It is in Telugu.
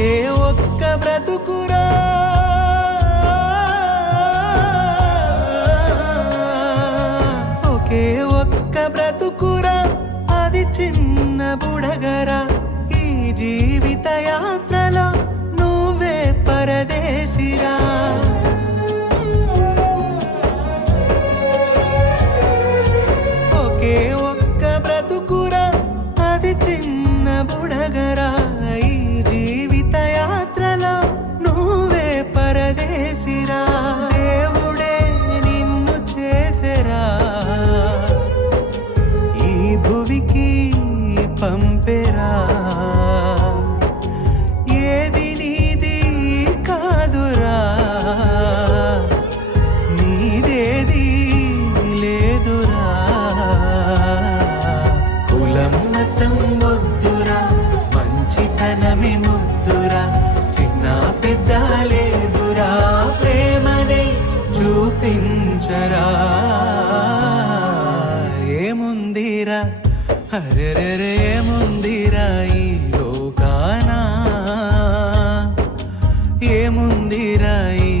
ఒకే ఒక్క బ్రతుకురా, ఒకే ఒక్క బ్రతుకురా, అది చిన్న బుడగరా. ఈ జీవిత యాత్రలో నువ్వే పరదేశిరా. ఒకే ఒక్క బ్రతుకురా, అది చిన్న బుడగరా. ఈ జీవిత యాత్రలో నువ్వే పరదేశిరా. దేవుడే నిన్ను చేసెరా, ఈ భువికి పంపెరా. ఏది నీది కాదురా, నీదేది లేదురా. కులం మతం వద్దురా, మంచితనమే ముద్దురా. చిన్న పెద్ద లేదురా, ప్రేమనే చూపించరా. ఏముందిరా, అరెరెరే ఏముందిరా ఈ లోకానా, ఏముందిరా ఈ